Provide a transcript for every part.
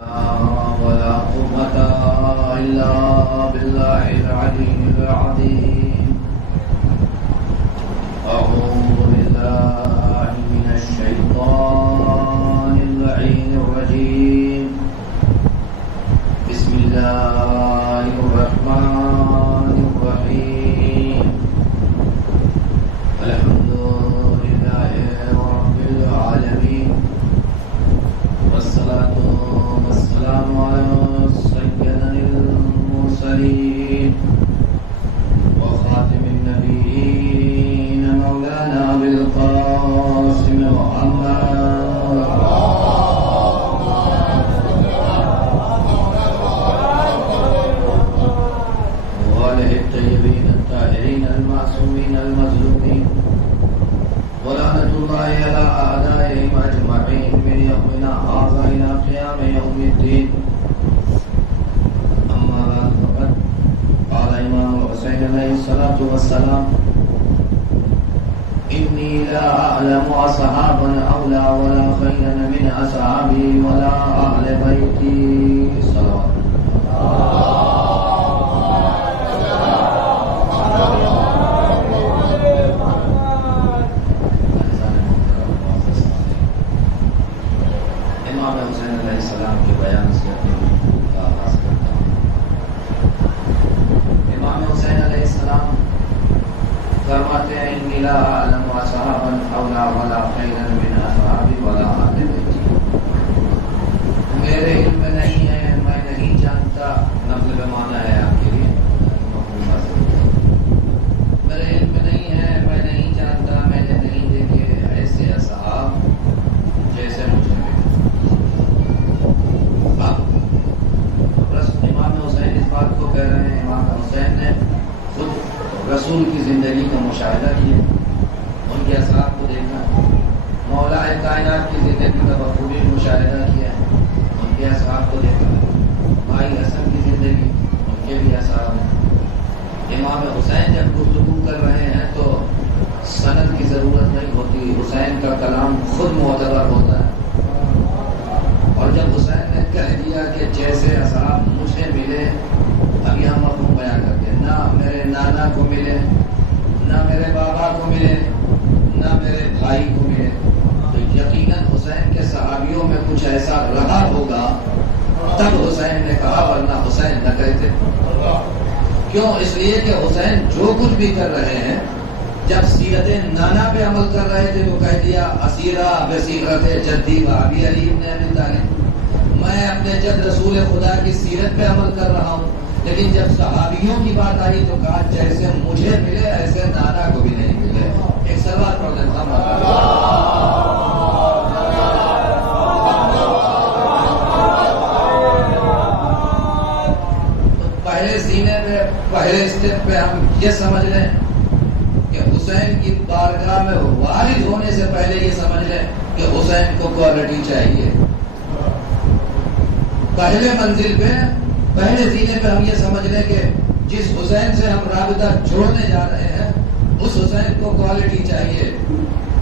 ولا قوة إلا بالله العلي العظيم. أعوذ بالله من الشيطان اللعين الرجيم. بسم الله الرحمن الرحيم. الحمد لله رب العالمين، والصلاة والسلام على سيدنا المرسلين وخاتم النبيين مولانا أبي القاسم محمد وآله الطيبين الطاهرين المعصومين المظلومين، ولعنة الله على أعدائهم أجمعين من يومنا هذا إلى قيام يوم الدين. أما بعد، فقد قال إمام الحسين عليه الصلاة والسلام: إني لا أعلم أصحابا أولى ولا خيرا من أصحابي ولا أهل بيتي. صلوات السلام کے بیان سے اپنی کا آغاز کرتا ہوں. امام حسین علیہ السلام فرماتے ہیں: انی لا اعلم اصحابا اولا ولا خیرا من اصحابی ولا اہل بیتی. میرے علم میں نہیں ہے، میں نہیں جانتا. نقل معنی ہے آپ کے لیے. میرے علم میں نہیں ہے، میں نہیں جانتا، میں نے نہیں دیکھے ایسے اصحاب جیسے مجھے. امام حسین اس بات کو کہہ رہے ہیں. امام حسین نے خود رسول کی زندگی کا مشاہدہ کیا، ان کے اثرات کو دیکھا. مولا کائنات کی زندگی کا بخوبی مشاہدہ کیا، ان کے اثرات کو دیکھا. بھائی حسن کی زندگی، ان کے بھی اثرات ہیں. امام حسین جب گفتگو کر رہے ہیں تو سند کی ضرورت نہیں ہوتی. حسین کا کلام خود معتبر ہوتا ہے. اور جب حسین نے کہہ دیا کہ جیسے اصحاب مجھے ملے، ابھی ہم مفہوم بیان کرتے ہیں، نہ میرے نانا کو ملے، نہ میرے بابا کو ملے، نہ میرے بھائی کو ملے، تو یقیناً حسین کے صحابیوں میں کچھ ایسا رہا ہوگا. تب حسین نے کہا، ورنہ حسین نہ کہتے. کیوں؟ اس لیے کہ حسین جو کچھ بھی کر رہے ہیں، جب سیرت نانا پہ عمل کر رہے تھے تو کہہ دیا اسیرہ بسیرت جدی و ابی علی ابن ابی طالب. میں اپنے جد رسول خدا کی سیرت پہ عمل کر رہا ہوں. لیکن جب صحابیوں کی بات آئی تو کہا جیسے مجھے ملے ایسے نانا کو بھی نہیں ملے. ایک سوال پڑھ لیتا ہوں. تو پہلے سینے پہ، پہلے اسٹیپ پہ ہم یہ سمجھ لیں کہ حسین کی بارگاہ میں وارد ہونے سے پہلے یہ سمجھ لیں کہ حسین کو کوالٹی چاہیے. پہلے منزل پہ، پہلے زینے پہ ہم یہ سمجھ لیں کہ جس حسین سے ہم رابطہ جوڑنے جا رہے ہیں اس حسین کو کوالٹی چاہیے.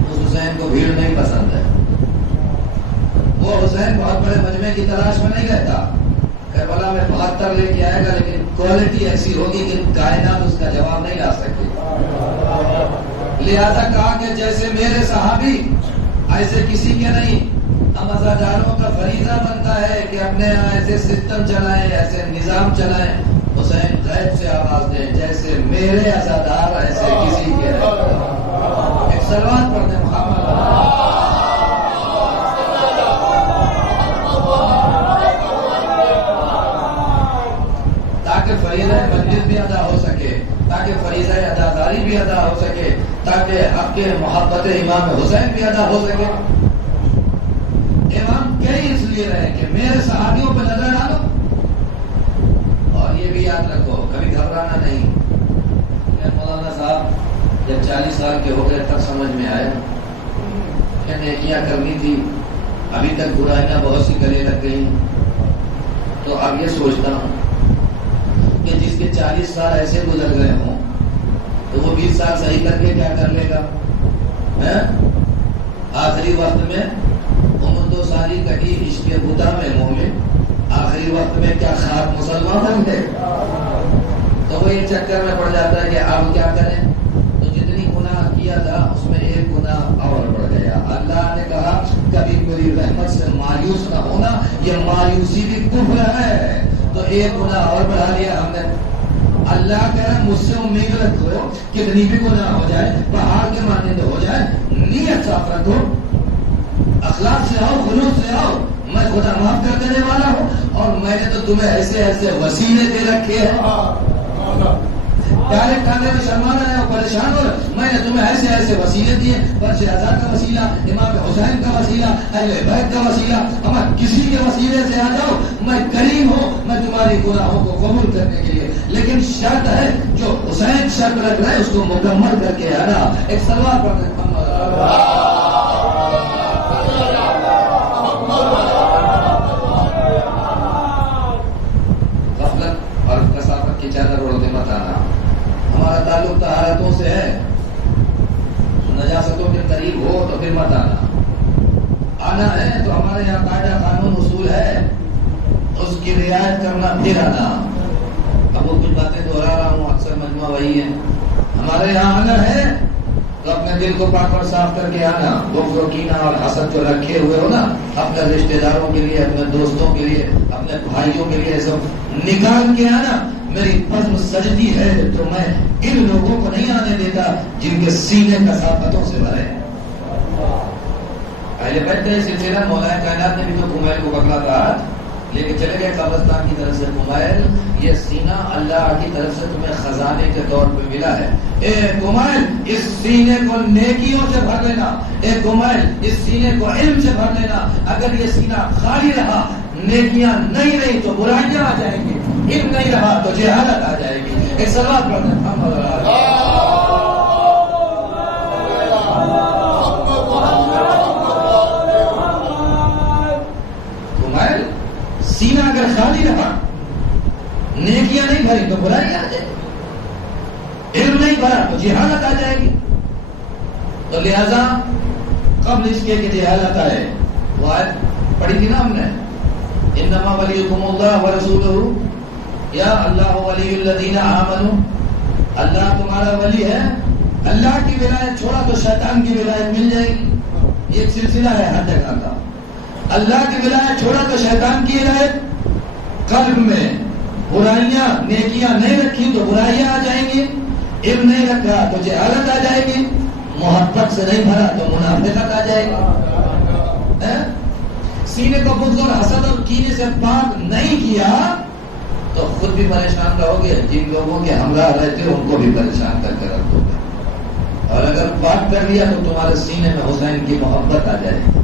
اس حسین کو بھیڑ نہیں پسند ہے. وہ حسین بہت بڑے مجمع کی تلاش میں نہیں رہتا. کربلا میں 72 لے کے آئے گا، لیکن کوالٹی ایسی ہوگی کہ کائنات اس کا جواب نہیں لا سکتی. لہذا کہا کہ جیسے میرے صحابی ایسے کسی کے نہیں. ہم عزاداروں کا فریضہ بنتا ہے کہ اپنے ایسے سسٹم چلائیں، ایسے نظام چلائیں. حسین غیب سے آواز دیں جیسے میرے عزادار ایسے کسی کے نہیں. ایک سلوات پڑھتے ہیں محمد، تاکہ فریضہ مجلس بھی ادا ہو سکے، تاکہ فریضہ عزاداری بھی ادا ہو سکے، تاکہ حق محبت امام حسین بھی ادا ہو سکے. امام کئی اس لیے رہے کہ میرے صحابیوں پہ نظر ڈالو. اور یہ بھی یاد رکھو، کبھی گھبرانا نہیں. مولانا صاحب جب 40 سال کے ہو گئے تب سمجھ میں آئے کہ نیکیاں کرنی تھی. ابھی تک برائیاں بہت سی گلے لگ گئی. تو اب یہ سوچتا ہوں کہ جس کے 40 سال ایسے گزر گئے ہوں تو وہ 20 سال صحیح کر کے کیا کر لے گا؟ آخری وقت میں عمر دو ساری کٹی عشق خدا میں مومن وقت میں کیا خاک مسلمان ہوں گے؟ تو وہ یہ چکر میں پڑ جاتا ہے کہ اب کیا کریں، تو جتنی گناہ کیا تھا اس میں ایک گناہ اور بڑھ گیا۔ اللہ نے کہا کبھی میری رحمت سے مایوس نہ ہونا، یہ مایوسی بھی کفر ہے، تو ایک گناہ اور بڑھا لیا ہم نے۔ اللہ کہہ رہا مجھ سے امید رکھو کتنی بھی گناہ ہو جائے، پہاڑ کے مانند ہو جائے، نیت صاف رکھو، اخلاق سے آؤ، خلوص سے آؤ، میں خدا معاف کر دینے والا ہوں، اور میں نے تو تمہیں ایسے ایسے وسیلے دے رکھے ہیں، پیارے کھانے میں شرمانا ہے اور پریشان ہو، میں نے تمہیں ایسے ایسے وسیلے دیے، فرش اعزاز کا وسیلہ، امام حسین کا وسیلہ، اہل بیت کا وسیلہ، ہمیں کسی کے وسیلے سے آ جاؤ، میں کریم ہوں، میں تمہاری گناہوں کو قبول کرنے کے لیے، لیکن شرط ہے جو حسین شرط رکھ رہا ہے اس کو مکمل کر کے آنا۔ ایک سلوات پڑھ غفلت اور کثافت کی چادر اوڑھتے مت آنا۔ ہمارا تعلق طہارتوں سے ہے، نجاستوں کے قریب ہو تو پھر مت آنا ہے تو ہمارے یہاں قاعدہ قانون اصول ہے، اس کی رعایت کرنا پھر آنا۔ اب وہ کچھ باتیں دوہرا رہا ہوں، اکثر مجموعہ وہی ہے، ہمارے یہاں آنا ہے تو اپنے دل کو پاک اور صاف کر کے آنا، بغض و کینہ اور حسد جو رکھے ہوئے ہو نا اپنے رشتہ داروں کے لیے، اپنے دوستوں کے لیے، اپنے بھائیوں کے لیے، سب نکال کے آنا۔ میری بزم سجدی ہے تو میں ان لوگوں کو نہیں آنے دیتا جن کے سینے کثافتوں سے بھرے۔ اہل بیت کا سلسلہ مولا کائنات نے بھی تو کمیل کو پکڑا تھا، لے کے چلے گئے قبرستان کی طرف سے، کمیل یہ سینہ اللہ کی طرف سے تمہیں خزانے کے طور پہ ملا ہے، اے کمیل اس سینے کو نیکیوں سے بھر لینا، اے کمیل اس سینے کو علم سے بھر لینا، اگر یہ سینہ خالی رہا، نیکیاں نہیں رہی تو برائیاں آ جائیں گی، علم نہیں رہا تو جہالت آ جائے گی۔ ایک سوال پڑھتے کمیل سینہ اگر خالی رہا، نیکیاں نہیں بھری تو برائیاں آ جائیں گی، علم نہیں بھرا تو جہالت آ جائے گی، تو لہذا قبل اس کے کہ جہالت آئے وہ آیت پڑھی تھی نا ہم نے، انما ولیکم اللہ ورسولہ، یا اللہ ولی الذین آمنوا، اللہ تمہارا ولی ہے، اللہ کی ولایت چھوڑا تو شیطان کی ولایت مل جائے گی، یہ ایک سلسلہ ہے ہر جگہ کا، اللہ کی ولایت چھوڑا تو شیطان کی ولایت، قلب میں برائیاں نیکیاں نہیں رکھی تو برائیاں آ جائیں گی، علم نہیں رکھا تو جہالت آ جائے گی، محبت سے نہیں بھرا تو منافقت آ جائے گی، سینے کو بغض اور حسد اور کینے سے پاک نہیں کیا تو خود بھی پریشان رہو گے، جن لوگوں کے ہمراہ رہتے ہو ان کو بھی پریشان کر کے رکھو گے، اور اگر پاک کر لیا تو تمہارے سینے میں حسین کی محبت آ جائے گی،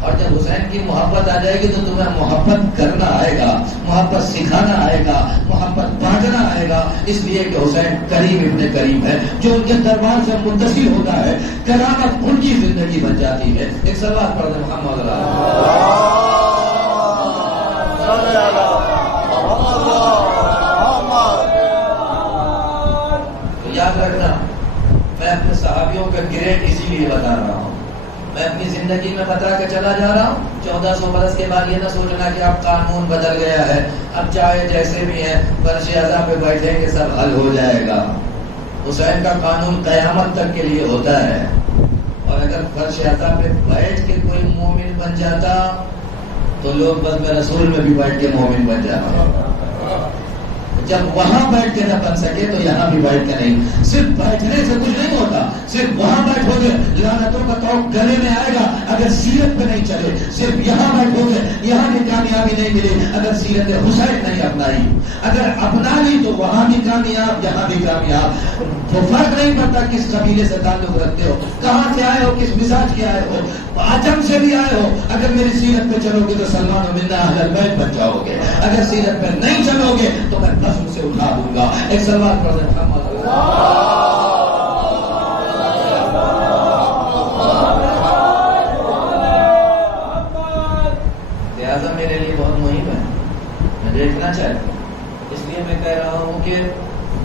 اور جب حسین کی محبت آ جائے گی تو تمہیں محبت کرنا آئے گا، محبت سکھانا آئے گا، محبت بانٹنا آئے گا، اس لیے کہ حسین کریم ابن کریم ہے، جو ان کے دربار سے متصل ہوتا ہے کرامت ان کی زندگی بن جاتی ہے۔ ایک سوال پڑھ دیں محمد تو یاد رکھنا، میں اپنے صحابیوں کا گریڈ اسی لیے بتا رہا ہوں، میں اپنی زندگی میں بتا کے چلا جا رہا ہوں، 1400 برس کے بعد یہ نہ سوچنا کہ اب قانون بدل گیا ہے، اب چاہے جیسے بھی ہیں فرش اعضاء پہ بیٹھیں گے سب حل ہو جائے گا۔ حسین کا قانون قیامت تک کے لیے ہوتا ہے، اور اگر فرش اعضاء پہ بیٹھ کے کوئی مومن بن جاتا تو لوگ بس میں رسول میں بھی بیٹھ کے مومن بن جاتا، جب وہاں بیٹھ کے نہ بن سکے تو یہاں بھی بیٹھ کے نہیں، صرف بیٹھنے سے کچھ نہیں ہوتا، صرف وہاں بیٹھو گے لعنتوں کا توق گلے میں آئے گا اگر سیرت پہ نہیں چلے، صرف یہاں بیٹھو گے یہاں بھی کامیابی نہیں ملی اگر سیرت حسین نہیں اپنائی، اگر اپنا لی تو وہاں بھی کامیاب یہاں بھی کامیاب، تو فرق نہیں پڑتا کس قبیلے سے تعلق رکھتے ہو، کہاں سے آئے ہو، کس مزاج کے آئے ہو، عجم سے بھی آئے ہو، اگر میری سیرت پہ چلو گے تو سلمان و منا اہل بیت بن جاؤ گے، اگر سیرت پہ نہیں چلو گے تو میں قسم سے اٹھا دوں گا۔ ایک سلمان پڑھ محمد لہٰذا میرے لیے بہت مہم ہے، میں دیکھنا چاہتا ہوں، اس لیے میں کہہ رہا ہوں کہ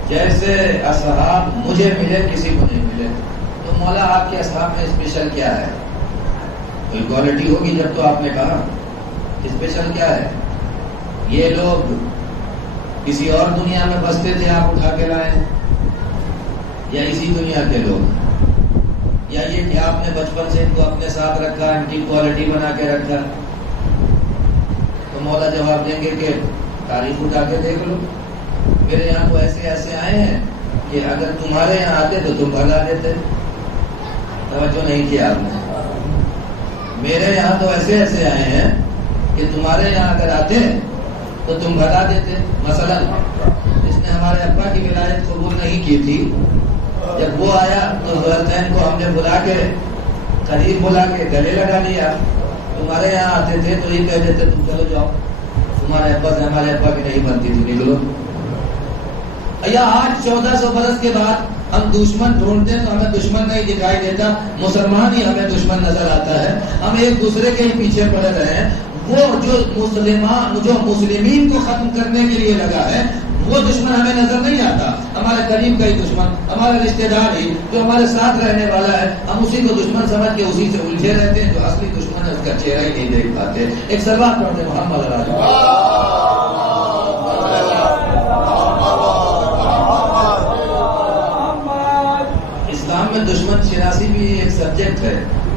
جیسے اصحاب مجھے ملے کسی کو نہیں ملے، تو مولا آپ کے اصحاب میں اسپیشل کیا ہے؟ کوئی کوالٹی ہوگی جب تو آپ نے کہا اسپیشل کیا ہے؟ یہ لوگ کسی اور دنیا میں بستے تھے، آپ اٹھا کے لائے ہیں، یا اسی دنیا کے لوگ، یا یہ کہ آپ نے بچپن سے ان کو اپنے ساتھ رکھا، ان کی کوالٹی بنا کے رکھا؟ تو مولا جواب دیں گے کہ تاریخ اٹھا کے دیکھ لو، میرے یہاں تو ایسے ایسے آئے ہیں کہ اگر تمہارے یہاں آتے تو تم بھگا دیتے۔ توجہ نہیں کیا آپ نے؟ میرے یہاں تو ایسے ایسے آئے ہیں کہ تمہارے یہاں اگر آتے تو تم بھگا دیتے۔ مثلا جس نے ہمارے ابا کی ولایت قبول نہیں کی تھی، جب وہ آیا تو ذوالقرنین کو ہم نے بلا کے قریب بلا کے گلے لگا لیا۔ تمہارے یہاں آتے تھے تو یہ کہہ دیتے تم چلو جاؤ، تمہارے ابا سے ہمارے ابا کی نہیں بنتی تھی، نکلو۔ یا آج 1400 برس کے بعد ہم دشمن ڈھونڈتے ہیں تو ہمیں دشمن نہیں دکھائی دیتا، مسلمان ہی ہمیں دشمن نظر آتا ہے۔ ہم ایک دوسرے کے ہی پیچھے پڑے رہے ہیں۔ وہ جو مسلمین کو ختم کرنے کے لیے لگا ہے وہ دشمن ہمیں نظر نہیں آتا، ہمارے قریب کا ہی دشمن، ہمارا رشتہ دار ہی جو ہمارے ساتھ رہنے والا ہے، ہم اسی کو دشمن سمجھ کے اسی سے الجھے رہتے ہیں۔ جو اصلی دشمن ہے اس کا چہرہ ہی نہیں دیکھ پاتے۔ ایک سلوات پڑھتے محمد اسلام میں دشمن شناسی بھی ایک سبجیکٹ ہے،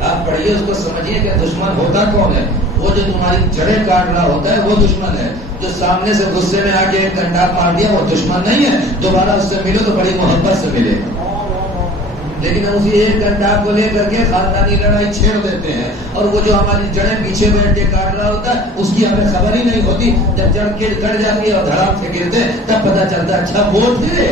آپ پڑھیے اس کو، سمجھیے کہ دشمن ہوتا کون ہے۔ وہ جو تمہاری جڑیں کاٹ رہا ہوتا ہے وہ دشمن ہے، جو سامنے سے غصے میں آ کے ایک گھنٹہ مار دیا وہ دشمن نہیں ہے، دوبارہ اس سے ملو تو بڑی محبت سے ملے گا۔ لیکن ہم اسی ایک گھنٹہ کو لے کر کے خاندانی لڑائی چھیڑ دیتے ہیں، اور وہ جو ہماری جڑیں پیچھے بیٹھ کے کاٹ رہا ہوتا ہے اس کی ہمیں خبر ہی نہیں ہوتی۔ جب جڑ کے کٹ جاتی ہے اور دھڑام سے گرتے تب پتہ چلتا ہے اچھا وہ تھے۔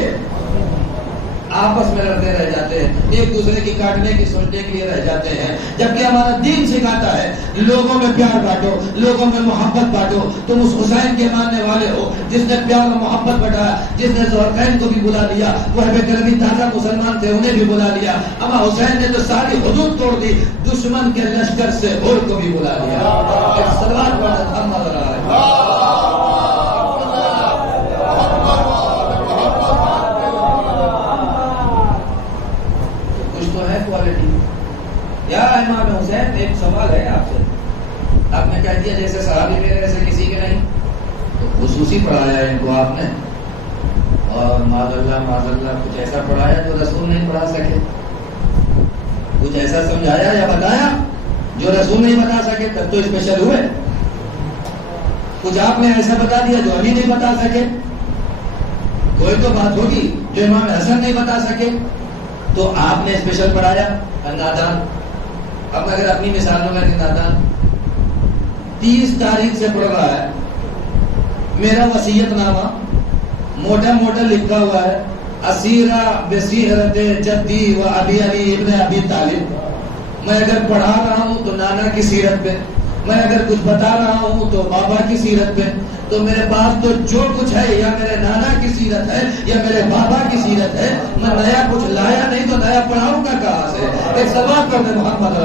آپس میں لڑتے رہ جاتے ہیں، ایک دوسرے کی کاٹنے کی سوچنے کے لیے رہ جاتے ہیں، جبکہ ہمارا دین سکھاتا ہے لوگوں میں پیار بانٹو، لوگوں میں محبت بانٹو۔ تم اس حسین کے ماننے والے ہو جس نے پیار اور محبت بٹایا، جس نے ذوالقرنین کو بھی بلا لیا، وہ کربی تازہ مسلمان تھے انہیں بھی بلا لیا۔ اما حسین نے تو ساری حدود توڑ دی، دشمن کے لشکر سے ہور کو بھی بلا لیا۔ ایک سلوات پڑھنا محمد رہا ہے۔ یا امام حسین، ایک سوال ہے آپ سے، آپ نے کہہ دیا جیسے صحابی میرے ایسے کسی کے نہیں، تو خصوصی پڑھایا ان کو آپ نے، اور معاذ اللہ کچھ ایسا پڑھایا جو رسول نہیں پڑھا سکے، کچھ ایسا سمجھایا یا بتایا جو رسول نہیں بتا سکے، تب تو اسپیشل ہوئے۔ کچھ آپ نے ایسا بتا دیا جو علی نہیں بتا سکے، کوئی تو بات ہوگی جو امام حسن نہیں بتا سکے، تو آپ نے اسپیشل پڑھایا۔ نادان، اب اگر اپنی مثالوں میں نادان 30 تاریخ سے پڑھ رہا ہے، میرا وصیت نامہ موٹا موٹا لکھا ہوا ہے، اسیرہ بصیرت جدی و ابی علی ابن ابی طالب۔ میں اگر پڑھا رہا ہوں تو نانا کی سیرت پہ، میں اگر کچھ بتا رہا ہوں تو بابا کی سیرت پہ، تو میرے پاس تو جو کچھ ہے یا میرے نانا کی سیرت ہے یا میرے بابا کی سیرت ہے، میں نیا کچھ لایا نہیں تو نیا پڑھاؤں گا کہاں سے؟ ایک سوال کرتے محمد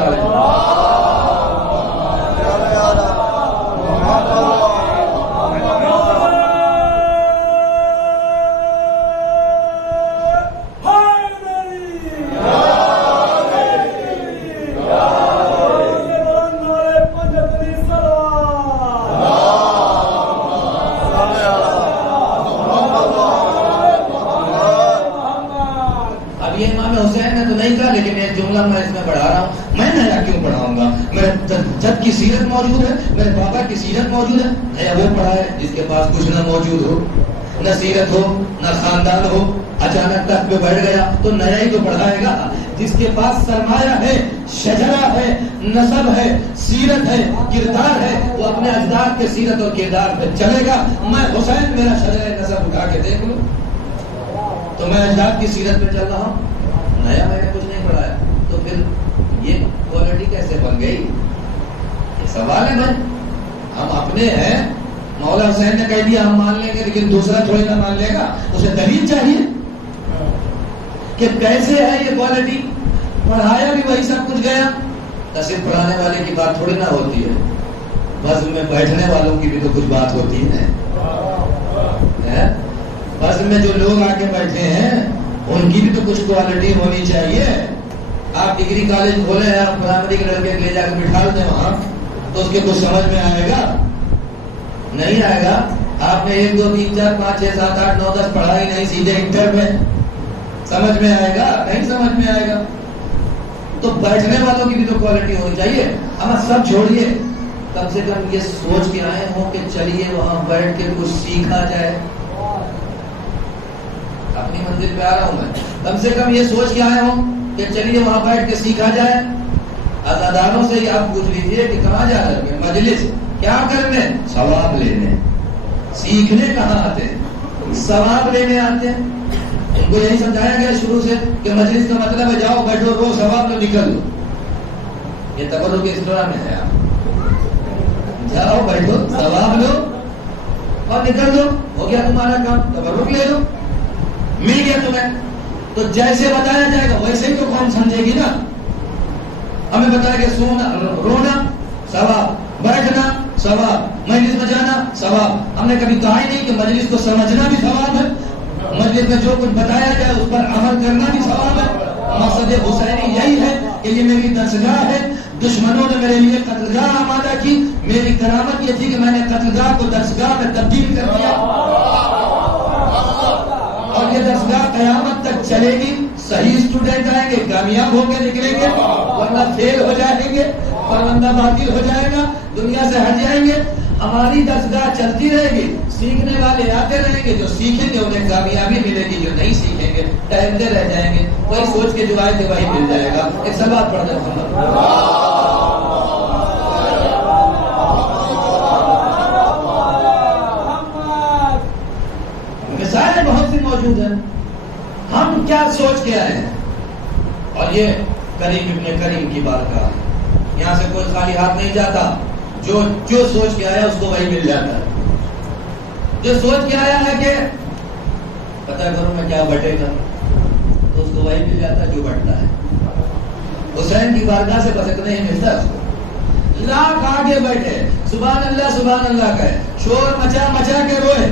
میں اس میں پڑھا رہا ہوں، میں نیا کیوں پڑھاؤں گا؟ میرے جد کی سیرت موجود ہے، میرے بابا کی سیرت موجود ہے، نیا وہ پڑھا ہے جس کے پاس کچھ نہ موجود ہو، نہ سیرت ہو نہ خاندان ہو، اچانک تخت پہ بیٹھ گیا تو نیا ہی تو پڑھائے گا۔ جس کے پاس سرمایہ ہے، شجرہ ہے، نسب ہے، سیرت ہے، کردار ہے، وہ اپنے اجداد کے سیرت اور کردار پہ چلے گا۔ میں حسین میرا شجرہ نسب اٹھا کے دیکھ لوں تو میں اجداد کی سیرت پہ چل رہا ہوں، نیا میں نے کچھ نہیں پڑھایا، تو پھر یہ کوالٹی کیسے بن گئی؟ یہ سوال ہے بھائی، ہم اپنے ہیں، مولا حسین نے کہہ دیا ہم مان لیں گے، لیکن دوسرا تھوڑی نہ مان لے گا، اسے دلیل چاہیے کہ کیسے ہے یہ کوالٹی۔ پڑھایا بھی وہی سب کچھ گیا، نہ صرف پڑھانے والے کی بات تھوڑی نہ ہوتی ہے، بس میں بیٹھنے والوں کی بھی تو کچھ بات ہوتی ہے۔ بس میں جو لوگ آ کے بیٹھے ہیں ان کی بھی تو کچھ کوالٹی ہونی چاہیے۔ آپ ڈگری کالج کھولے ہیں، آپ پرائمری کے لڑکے لے جا کے بٹھا دیں وہاں تو اس کے کچھ سمجھ میں آئے گا؟ نہیں آئے گا. آپ نے 1 2 3 4 5 6 7 8 9 10 پڑھا ہی نہیں, سیدھے انٹر میں سمجھ میں آئے گا؟ نہیں سمجھ میں آئے گا. تو بیٹھنے والوں کی بھی تو کوالٹی ہونی چاہیے. ہم سب چھوڑیے, کم سے کم یہ سوچ کے آئے ہوں کہ چلیے وہاں بیٹھ کے کچھ سیکھا جائے. اپنی منزل پہ آ رہا ہوں میں, کم سے کم یہ سوچ کے آئے ہوں کہ چلیے وہاں بیٹھ کے سیکھا جائے. عزاداروں سے آپ پوچھ لیجیے کہ کہاں جا رہے ہیں مجلس, کیا کرنے؟ ثواب لینے. سیکھنے کہاں آتے ہیں؟ ثواب لینے آتے ہیں. ان کو یہی سمجھایا گیا شروع سے کہ مجلس کا مطلب ہے جاؤ بیٹھو رو ثواب لو نکل لو. یہ تبرک اسلام میں ہے. آپ جاؤ بیٹھو ثواب لو اور نکل لو, ہو گیا تمہارا کام, تبرک لے لو, مل گیا تمہیں. تو جیسے بتایا جائے گا ویسے ہی تو قوم سمجھے گی نا. ہمیں بتایا کہ سونا رونا ثواب, بیٹھنا ثواب, مجلس میں جانا ثواب. ہم نے کبھی کہا ہی نہیں کہ مجلس کو سمجھنا بھی ثواب ہے, مجلس میں جو کچھ بتایا جائے اس پر عمل کرنا بھی ثواب ہے. مقصد حسینی یہی ہے کہ یہ میری درسگاہ ہے. دشمنوں نے میرے لیے قتلگاہ آمادہ کی, میری کرامت یہ تھی کہ میں نے قتلگاہ کو درسگاہ میں تبدیل کر دیا. اور یہ درسگاہ قیامت تک چلے گی. صحیح اسٹوڈنٹ آئیں گے کامیاب ہو کے نکلیں گے, ورنہ فیل ہو جائیں گے, پروندہ باطل ہو جائے گا, دنیا سے ہٹ جائیں گے. ہماری درسگاہ چلتی رہے گی, سیکھنے والے آتے رہیں گے, جو سیکھیں گے انہیں کامیابی ملے گی, جو نہیں سیکھیں گے ٹہلتے رہ جائیں گے. وہی سوچ کے جو آئے تھے وہی مل جائے گا. ایک سوال پڑھ دیں. مثالیں بہت سی موجود ہیں. ہم کیا سوچ کے آئے ہیں؟ اور یہ کریم ابن کریم کی بات کا, یہاں سے کوئی خالی ہاتھ نہیں جاتا. جو سوچ کے آیا اس کو وہی مل جاتا ہے. جو سوچ کے آیا ہے کہ پتہ کروں میں کیا بٹے گا, تو اس کو وہی مل جاتا ہے جو بٹتا ہے. حسین کی بارگاہ سے بس اتنا ہی ملتا ہے اس کو. لاکھ آگے بیٹھے سبحان اللہ کہے, شور مچا مچا کے روئے,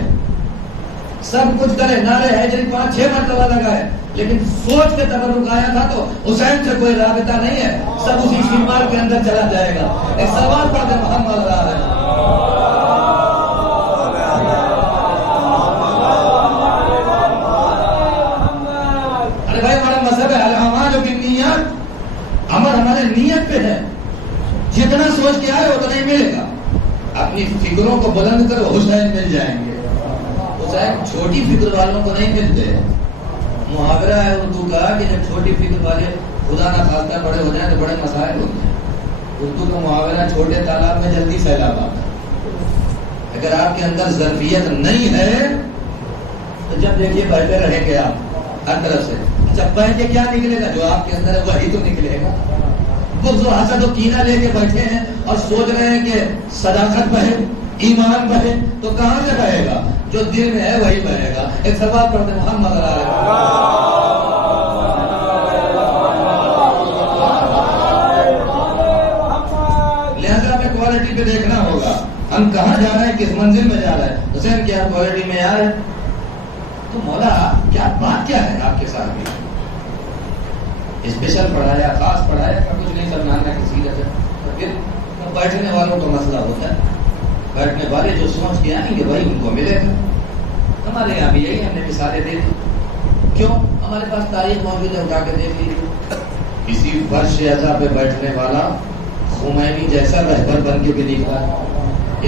سب کچھ کرے, نعرے حیدری 5 6 مرتبہ لگائے, لیکن سوچ کے تبرک آیا تھا تو حسین سے کوئی رابطہ نہیں ہے. سب اسی شمار کے اندر چلا جائے گا. ایک سوال پڑھتے محمد ارے بھائی ہمارا مذہب ہے الاعمال بالنیات, عمل ہمارے نیت پہ ہے. جتنا سوچ کے آئے اتنا ہی ملے گا. اپنی فکروں کو بلند کرو, حسین مل جائیں گے. حسین چھوٹی فکر والوں کو نہیں ملتے. محاورہ ہے اردو کا کہ جب چھوٹی فکر والے خدا نہ خاصہ بڑے ہو جائیں تو بڑے مسائل ہوتے ہیں. اردو کا محاورہ چھوٹے تالاب میں جلدی سیلاب آتا ہے. اگر آپ کے اندر ظرفیت نہیں ہے تو جب دیکھیے بیٹھے رہیں گے آپ ہر طرف سے. اچھا بیٹھ کے کیا نکلے گا؟ جو آپ کے اندر ہے وہی تو نکلے گا. وہ جو حسد و کینہ لے کے بیٹھے ہیں اور سوچ رہے ہیں کہ صداقت بہے, ایمان بہے, تو کہاں سے بہے گا؟ جو دل میں ہے وہی بہے گا. ایک سوال پڑھتے محمد لہذا ہمیں کوالٹی پہ دیکھنا ہوگا. ہم کہاں جا رہے ہیں, کس منزل میں جا رہے ہیں. حسین کیا کوالٹی میں آ رہے ہیں تو مولا کیا بات کیا ہے آپ کے ساتھ بھی؟ اسپیشل پڑھایا, خاص پڑھایا, کچھ نہیں سمجھانا کسی کا. تو پھر بیٹھنے والوں کا مسئلہ ہوتا ہے. بیٹھنے والے جو سوچ کے آئیں گے وہی ان کو ملے گا. ہمارے یہاں بھی یہی ہم نے مثالیں دے دی. کیوں؟ ہمارے پاس تاریخ موجود ہے, اٹھا کے دیکھ لیجیے. کسی فرش اعضا پہ بیٹھنے والا خمینی جیسا رہبر بن کے بھی نکلا,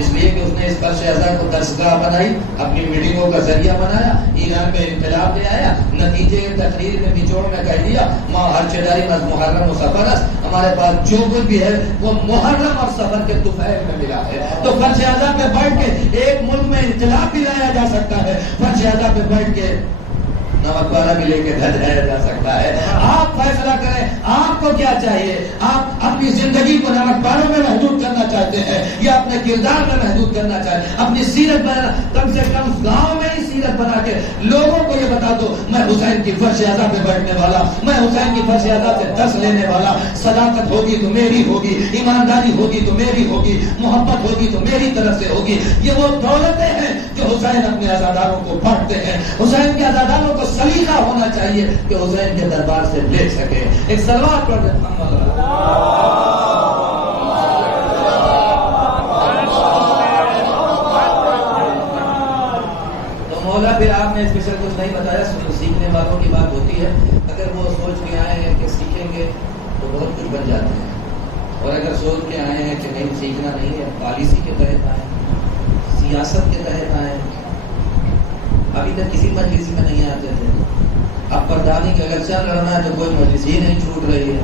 اس لیے کہ اس نے اس فرش اعضا کو درسگاہ بنائی, اپنی میٹنگوں کا ذریعہ بنایا, ایران میں انقلاب لے آیا, نتیجے تقریر میں نچوڑ میں کہہ دیا ماں ہر چداری مز محرم و سفر. ہمارے پاس جو کچھ بھی ہے وہ محرم اور سفر کے دوپہر میں ملا ہے. تو فرش اعضا پہ بیٹھ کے ایک ملک میں انقلاب بھی لایا جا سکتا ہے. فرش اعضا پہ بیٹھ کے نمک پارا بھی لے کے گھر جایا جا سکتا ہے. آپ فیصلہ کریں آپ کو کیا چاہیے. آپ اپنی زندگی کو نمک پاروں میں محدود کرنا چاہتے ہیں یا اپنے کردار میں محدود کرنا چاہتے ہیں؟ اپنی سیرت بنا, کم سے کم گاؤں میں ہی سیرت بنا کے لوگوں کو یہ بتا دو میں حسین کی فرش اعضا پہ بیٹھنے والا, میں حسین کی فرش اعضا سے درس لینے والا. صداقت ہوگی تو میری ہوگی, ایمانداری ہوگی تو میری ہوگی, محبت ہوگی تو میری طرف سے ہوگی. یہ وہ دولتیں ہیں جو حسین اپنے عزاداروں کو بانٹتے ہیں. حسین کے عزاداروں کو سلیقہ ہونا چاہیے کہ حسین کے دربار سے لے سکے. ایک سلوات پڑھ دیں. مولا پھر آپ نے اسپیشل کچھ نہیں بتایا، سیکھنے والوں کی بات ہوتی ہے، اگر وہ سوچ کے آئے ہیں کہ سیکھیں گے تو بہت کچھ بن جاتے ہیں، اور اگر سوچ کے آئے ہیں کہ نہیں سیکھنا نہیں ہے، پالیسی کے تحت آئے، سیاست کے تحت آئے، ابھی تک کسی مجلس میں نہیں آتے تھے، اب پردھانی کا الیکشن لڑنا ہے تو کوئی مجلس ہی نہیں چھوٹ رہی ہے۔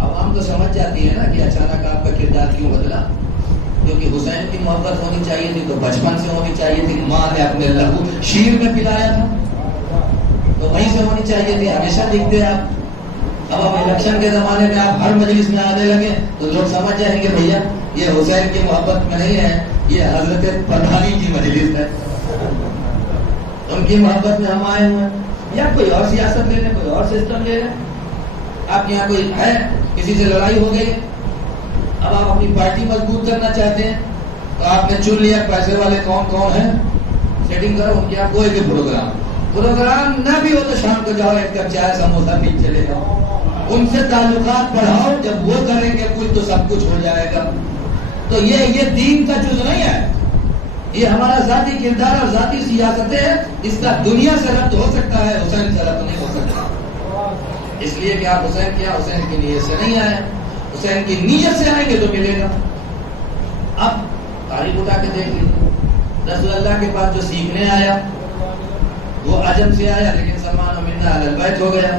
عوام تو سمجھ جاتی ہے نا کہ اچانک آپ کا کردار کیوں بدلا، کیونکہ حسین کی محبت ہونی چاہیے تھی تو بچپن سے ہونی چاہیے تھی، ماں نے اپنے لہو شیر میں پلایا تھا تو وہیں سے ہونی چاہیے تھی، ہمیشہ دکھتے آپ۔ اب الیکشن کے زمانے میں آپ ہر مجلس میں آنے لگے تو لوگ سمجھ جائیں گے بھیا یہ حسین کی محبت میں نہیں ہے، یہ حضرت پردھانی کی مجلس ہے، ان کی محبت میں ہم آئے ہوئے ہیں، یا کوئی اور سیاست لے لیں، کوئی اور سسٹم لے لیں۔ آپ کے یہاں کوئی ہے، کسی سے لڑائی ہو گئی، اب آپ اپنی پارٹی مضبوط کرنا چاہتے ہیں تو آپ نے چن لیا پیسے والے کون کون ہیں، سیٹنگ کرو ان کے، آپ کوئی بھی پروگرام نہ بھی ہو تو شام کو جاؤ ایک کپ چائے سموسہ پی چلے جاؤ، ان سے تعلقات بڑھاؤ، جب وہ کریں گے کچھ تو سب کچھ ہو جائے گا۔ تو یہ دین کا جز نہیں ہے، یہ ہمارا ذاتی کردار اور ذاتی سیاستیں ہیں، اس کا دنیا سے ربط ہو سکتا ہے، حسین سے ربط نہیں ہو سکتا، اس لیے کہ آپ حسین کی نیت سے نہیں آئے، حسین کی نیت سے آئیں گے تو ملے گا۔ اب تاریخ اٹھا کے دیکھ لیجیے، رسول اللہ کے پاس جو سیکھنے آیا وہ عجم سے آیا لیکن سلمان و منا اہل بیت ہو گیا،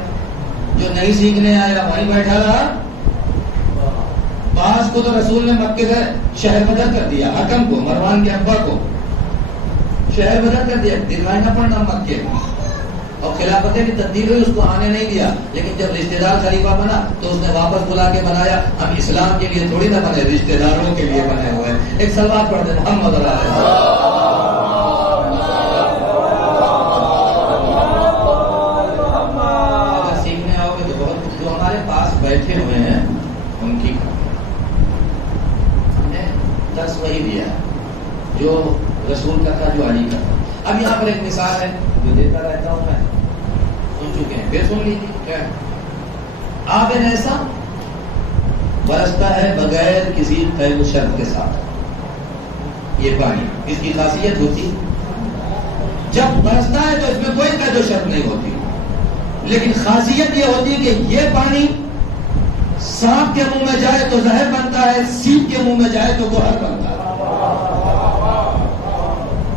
جو نہیں سیکھنے آیا وہیں بیٹھا رہا۔ بعض کو تو رسول نے مکے سے شہر بدل کر دیا، حکم کو، مروان کے ابا کو شہر بدل کر دیا، دلوائے نہ پڑنا مکے، اور خلافتیں بھی تبدیل ہوئی، اس کو آنے نہیں دیا، لیکن جب رشتہ دار خلیفہ بنا تو اس نے واپس بلا کے بنایا۔ ہم اسلام کے لیے تھوڑی نہ بنے، رشتہ داروں کے لیے بنے ہوئے۔ ایک صلوات پڑھ دیں محمد علیہ السلام۔ اگر سیکھنے آؤ گے تو بہت کچھ، جو ہمارے پاس بیٹھے ہوئے ہیں ان کی ہم نے درس وہی دیا جو رسول کا تھا، جو علی کا تھا۔ اب یہاں پر ایک مثال ہے جو دیتا رہتا ہوں، میں سن چکے ہیں، پھر سن لیجیے کیا ہے۔ آب ایسا برستا ہے بغیر کسی قید و شرط کے ساتھ، یہ پانی اس کی خاصیت ہوتی، جب برستا ہے تو اس میں کوئی قید و شرط نہیں ہوتی، لیکن خاصیت یہ ہوتی ہے کہ یہ پانی سانپ کے منہ میں جائے تو زہر بنتا ہے، سیپ کے منہ میں جائے تو گوہر بنتا ہے۔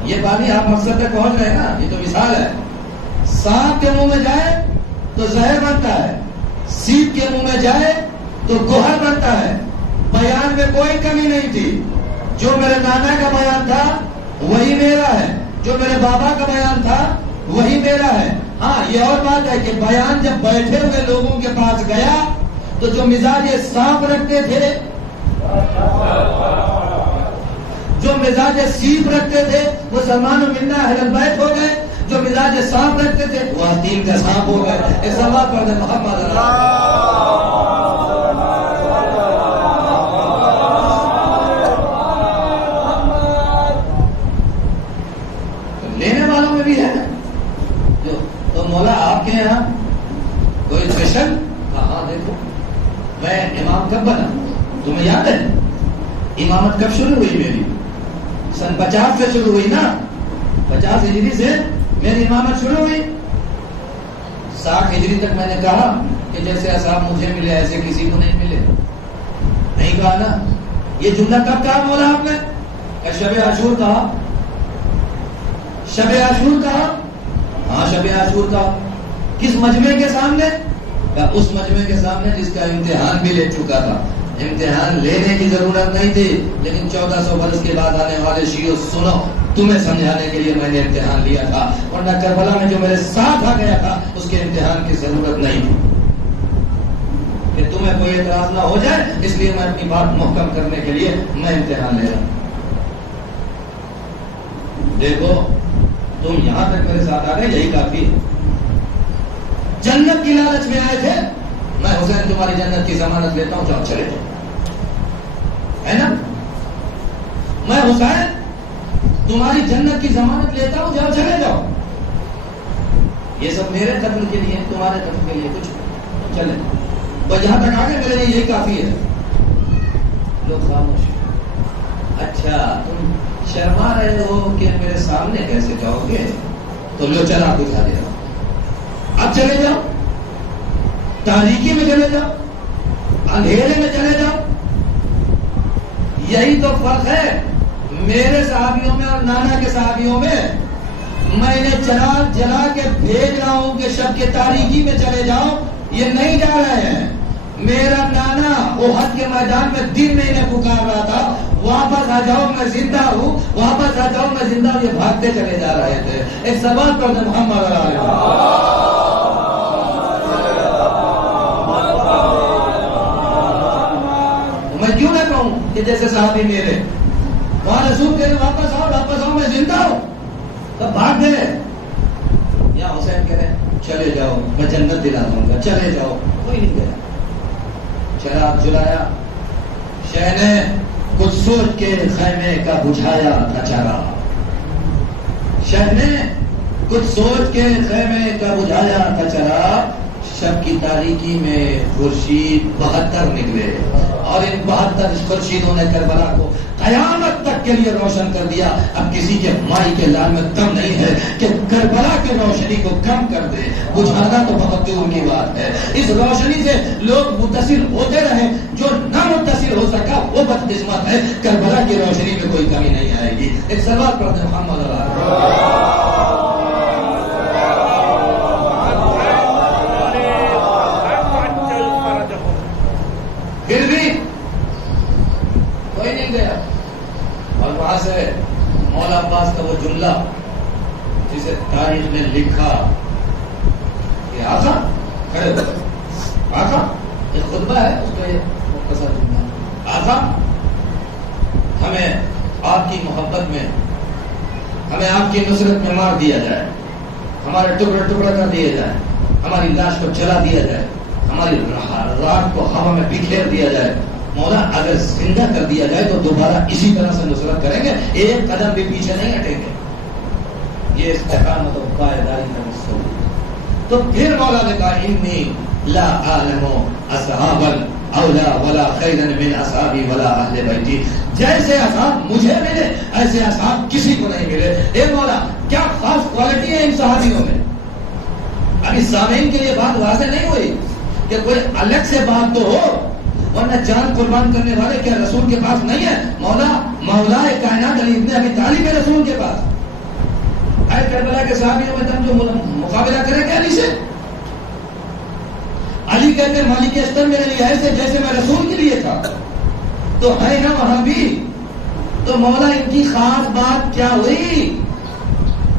یہ پانی آپ مقصد تک پہنچ رہے ہیں نا، یہ تو مثال ہے۔ سانپ کے منہ میں جائے تو زہر بنتا ہے، سیپ کے منہ میں جائے تو گوہر بنتا ہے۔ بیان میں کوئی کمی نہیں تھی، جو میرے نانا کا بیان تھا وہی میرا ہے، جو میرے بابا کا بیان تھا وہی میرا ہے۔ ہاں یہ اور بات ہے کہ بیان جب بیٹھے ہوئے لوگوں کے پاس گیا تو جو مزاج سانپ رکھتے تھے، جو مزاج سیپ رکھتے تھے وہ سلمان و منا اہل بیت ہو گئے، جو مزاج سانپ رکھتے تھے وہ حتیم کا سانپ ہو گئے۔ اس سوال پر محمد لینے والوں میں بھی ہے جو، تو مولا آپ کے یہاں کوئی اسپیشل؟ ہاں دیکھو میں امام کب بنا تمہیں یاد ہے؟ امامت کب شروع ہوئی میری؟ سن 50 سے شروع ہوئی نا، 50 ہجری سے میری امامت شروع ہوئی۔ 60 ہجری تک میں نے کہا کہ جیسے اصحاب مجھے ملے ایسے کسی کو نہیں ملے، نہیں کہا نا؟ یہ جملہ کب کہا مولا آپ نے؟ شب عاشور کہا، شب عاشور کہا، ہاں شب عاشور کہا۔ کس مجمع کے سامنے؟ اس مجمع کے سامنے جس کا امتحان بھی لے چکا تھا۔ امتحان لینے کی ضرورت نہیں تھی، لیکن 1400 برس کے بعد آنے والے شیعوں سنو، تمہیں سمجھانے کے لیے میں نے امتحان لیا تھا، ورنہ کربلا میں جو میرے ساتھ آ گیا تھا اس کے امتحان کی ضرورت نہیں تھی کہ تمہیں کوئی اعتراض نہ ہو جائے، اس لیے میں اپنی بات محکم کرنے کے لیے میں امتحان لے رہا ہوں۔ دیکھو تم یہاں تک میرے ساتھ آ گئے، یہی کافی ہے۔ جنت کی لالچ میں آئے تھے، میں حسین تمہاری جنت کی ضمانت لیتا ہوں، جاؤ چلے جاؤ، ہے نا؟ میں حسین تمہاری جنت کی ضمانت لیتا ہوں، جاؤ چلے جاؤ۔ یہ سب میرے قتل کے لیے، تمہارے قتل کے لیے کچھ چلے، تو جہاں تک آگے میرے لیے یہی کافی ہے۔ لوگ خاموش، اچھا تم شرما رہے ہو کہ میرے سامنے کیسے جاؤ گے؟ تو لو چلا آپ دکھا دے رہا ہوں، اب چلے جاؤ، تاریکی میں چلے جاؤ، اندھیرے میں چلے جاؤ۔ یہی تو فرق ہے میرے صحابیوں میں اور نانا کے صحابیوں میں۔ میں نے چراغ جلا کے بھیج رہا ہوں کہ شب کے تاریکی میں چلے جاؤ، یہ نہیں جا رہے ہیں۔ میرا نانا احد کے میدان میں دن میں انہیں پکار رہا تھا، واپس آ جاؤ میں زندہ ہوں، واپس آ جاؤ میں زندہ ہوں، یہ بھاگتے چلے جا رہے تھے۔ ایک سوال پر محمد میں کیوں نہ کہوں کہ جیسے صحابی میرے وہاں رسول کہہ رہے واپس آؤ میں زندہ ہوں، تب بھاگ گئے۔ یا حسین کہہ رہے چلے جاؤ میں جنت دلا دوں گا، چلے جاؤ، کوئی نہیں گیا۔ چراغ جلایا، شہ نے کچھ سوچ کے خیمے کا بجھایا تھا چراغ، شہ نے کچھ سوچ کے خیمے کا بجھایا تھا چراغ۔ شب کی تاریکی میں خورشید 72 نکلے، اور ان 72 خورشیدوں نے کربلا کو قیامت تک کے لیے روشن کر دیا۔ اب کسی کے مائی کے لال میں دم نہیں ہے کہ کربلا کی روشنی کو کم کر دے، بجھانا تو بہت دور کی بات ہے۔ اس روشنی سے لوگ متصل ہوتے رہے، جو نہ متصل ہو سکا وہ بدقسمت ہے۔ کربلا کی روشنی میں کوئی کمی نہیں آئے گی۔ ایک سوال پڑھتے ہیں محمد پھر بھی کوئی نہیں گیا، اور وہاں سے مولا عباس کا وہ جملہ جسے تاریخ نے لکھا کہ آقا کھڑے ہو، آقا ایک خطبہ ہے اس کا یہ مختصر جملہ، آقا ہمیں آپ کی محبت میں، ہمیں آپ کی نصرت میں مار دیا جائے، ہمارے ٹکڑے ٹکڑے کر دیے جائے، ہماری لاش کو جلا دیا جائے، ہماری رات کو ہوا میں بکھیر دیا جائے، مولا اگر زندہ کر دیا جائے تو دوبارہ اسی طرح سے نصرت کریں گے، ایک قدم بھی پیچھے نہیں ہٹیں گے۔ یہ استقامت و پائیداری کا اصول۔ تو پھر مولا نے کہا انی لا اعلم اصحابا اولا ولا خیرا من اصحابی ولا اہل بیتی، جیسے اصحاب مجھے ملے ایسے اصحاب کسی کو نہیں ملے۔ اے مولا کیا خاص کوالٹی ہے ان صحابیوں میں؟ ابھی سامعین کے لیے بات واضح نہیں ہوئی کہ کوئی الگ سے بات تو ہو، ورنہ جان قربان کرنے والے کیا رسول کے پاس نہیں ہے؟ مولا کائنات علی ابن ابی طالب ہے رسول کے پاس۔ اے کربلا کے صحابیوں میں تم جو مقابلہ کرے گا علی سے؟ علی کہتے ہیں مالک استر میرے لیے ایسے جیسے میں رسول کے لیے تھا، تو ہے نا وہاں بھی، تو مولا ان کی خاص بات کیا ہوئی؟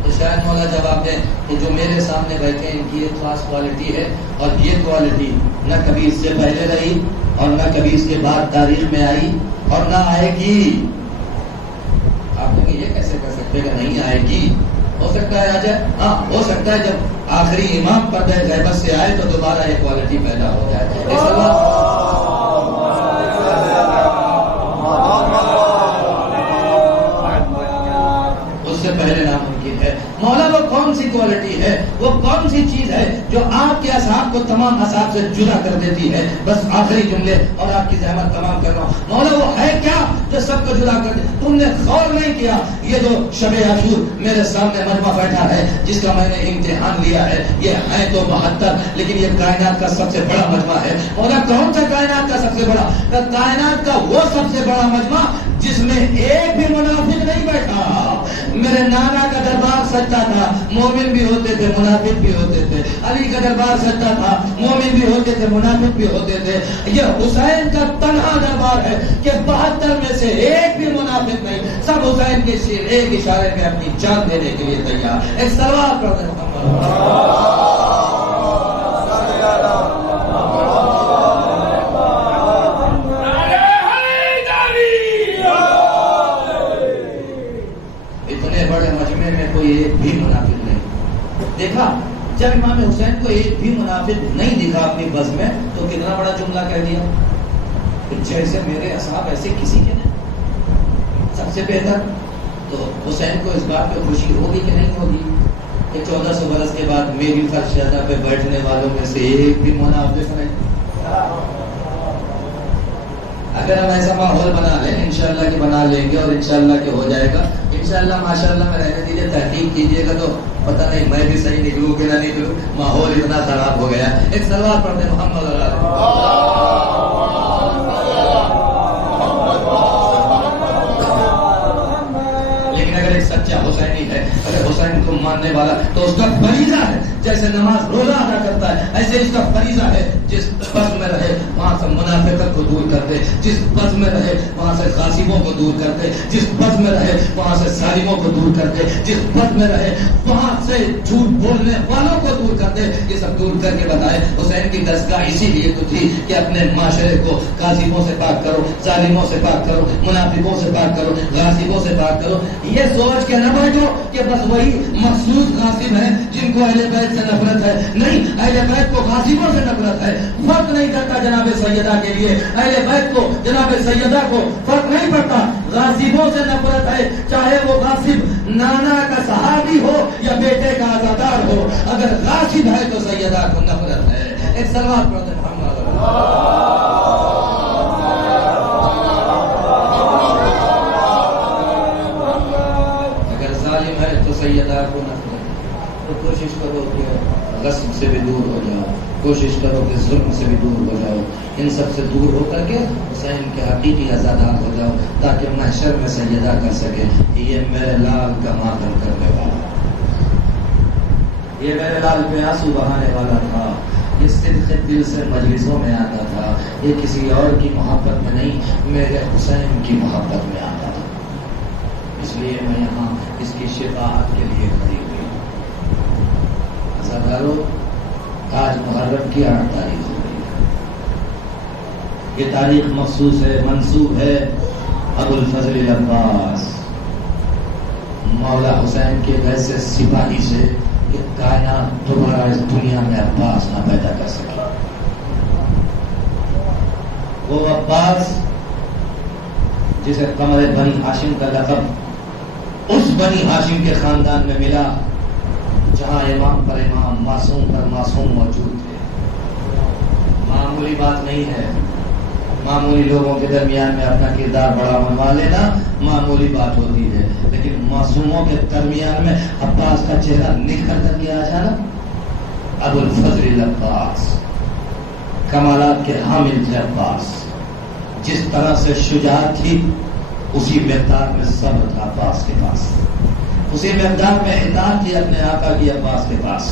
تو شاید مولا جواب دیں کہ جو میرے سامنے بیٹھے ان کی ایک خاص کوالٹی ہے، اور یہ کوالٹی نہ کبھی اس سے پہلے رہی اور نہ کبھی اس کے بعد تاریخ میں آئی اور نہ آئے گی۔ آپ کہیں یہ کیسے کر سکتے کہ نہیں آئے گی؟ ہو سکتا ہے آ جائے، ہاں ہو سکتا ہے جب آخری امام پردہ غیبت سے آئے تو دوبارہ یہ کوالٹی پیدا ہو جائے۔ اس سے پہلے ناممکن ہے۔ مولا وہ کون سی کوالٹی ہے، وہ کون سی چیز ہے جو آپ کے اصحاب کو تمام اصحاب سے جدا کر دیتی ہے؟ بس آخری جملے اور آپ کی زحمت تمام کر رہا ہوں۔ مولا وہ ہے کیا جو سب کو جدا کر دے؟ تم نے غور نہیں کیا، یہ جو شب عاشور میرے سامنے مجمع بیٹھا ہے جس کا میں نے امتحان لیا ہے، یہ ہے تو 72 لیکن یہ کائنات کا سب سے بڑا مجمع ہے۔ مولا کون سا کائنات کا سب سے بڑا؟ کائنات کا وہ سب سے بڑا مجمع جس میں ایک بھی منافق نہیں بیٹھا۔ میرے نانا کا دربار سچا تھا، مومن بھی ہوتے تھے منافق بھی ہوتے تھے۔ علی کا دربار سچا تھا، مومن بھی ہوتے تھے منافق بھی ہوتے تھے۔ یہ حسین کا تنہا دربار ہے کہ 72 میں سے ایک بھی منافق نہیں، سب حسین کے ایک اشارے میں اپنی جان دینے کے لیے تیار۔ ایک سوال کرتے ہیں ایک بھی منافق نہیں دیکھا۔ جب امام حسین کو ایک بھی منافق نہیں دکھا اپنی بز میں تو کتنا بڑا جملہ کہہ دیا، جیسے میرے اصحاب ایسے کسی کے نہیں، سب سے بہتر۔ تو حسین کو اس بات پہ خوشی ہوگی کہ نہیں ہوگی کہ 1400 برس کے بعد میری فرشادہ پہ بیٹھنے والوں میں سے ایک بھی منافق نہیں؟ اگر ہم ایسا ماحول بنا لیں انشاءاللہ کہ بنا لیں گے اور انشاءاللہ کہ ہو جائے گا انشاءاللہ ماشاءاللہ میں رہنے دیجیے تحقیق کیجیے گا تو پتہ نہیں میں بھی صحیح نکلوں کہ نہ نکلوں ماحول اتنا خراب ہو گیا. ایک سلوات پڑھتے محمد لیکن اگر ایک سچا حسینی ہے اگر حسین کو ماننے والا تو اس کا فریضہ ہے جیسے نماز روزہ ادا کرتا ہے ایسے اس کا فریضہ ہے جس بس میں رہے وہاں سے منافقت کو دور کر دے, جس بس میں رہے وہاں سے غاصبوں کو دور کر دے, جس بس میں رہے وہاں سے ظالموں کو دور کر دے, جس بس میں رہے وہاں سے جھوٹ بولنے والوں کو دور کر دے. یہ سب دور کر کے بتائے. حسین کی دستگاہ اسی لیے تو تھی کہ اپنے معاشرے کو غاصبوں سے پاک کرو, ظالموں سے پاک کرو, منافقوں سے پاک کرو, غاصبوں سے پاک کرو. یہ سوچ کے نہ بیٹھو کہ بس وہی مخصوص غاصب ہیں جن کو اہل بیت سے نفرت ہے. نہیں, اہل بیت کو غاصبوں سے نفرت ہے. فرق نہیں کرتا جناب سیدہ کے لیے اہل بیت کو جناب سیدہ کو فرق نہیں پڑتا. غاصبوں سے نفرت ہے چاہے وہ غاصب نانا کا صحابی ہو یا بیٹے کا عزادار ہو. اگر غاصب ہے تو سیدہ کو نفرت ہے. ایک سلوات پڑھتے محمد اگر ظالم ہے تو سیدہ کو نفرت. تو کوشش کرو کہ غصب سے بھی دور ہو جاؤ, کوشش کرو کہ ظلم سے بھی دور ہو جاؤ. ان سب سے دور ہو کر کے حسین کے حقیقی عزادار ہو جاؤ تاکہ محشر میں سیدہ کر سکے کہ یہ میرے لال کا ماتم کرنے والا, یہ میرے لال پہ آنسو بہانے والا تھا, یہ صدق دل سے مجلسوں میں آتا تھا, یہ کسی اور کی محبت میں نہیں میرے حسین کی محبت میں آتا تھا. اس لیے میں یہاں اس کی شفاعت کے لیے کھڑی ہوئی. عزادارو, آج محرم کی 8 تاریخ ہو گئی ہے. یہ تاریخ مخصوص ہے, منسوب ہے ابو الفضل العباس مولا حسین کے ویسے سپاہی سے کہ کائنات دوبارہ اس دنیا میں عباس نہ پیدا کر سکے. وہ عباس جسے قمر بنی ہاشم کا لقب اس بنی ہاشم کے خاندان میں ملا جہاں امام پر امام, معصوم پر معصوم موجود تھے. معمولی بات نہیں ہے, معمولی لوگوں کے درمیان میں اپنا کردار بڑا منوا لینا معمولی بات ہوتی ہے, لیکن معصوموں کے درمیان میں عباس کا چہرہ نکھر کر کے آ جانا. ابو الفضل العباس کمالات کے حامل تھے. عباس جس طرح سے شجاعت تھی اسی مقدار میں صبر تھا عباس کے پاس, اسی مقدار میں اطاعت تھی اپنے آقا کی عباس کے پاس.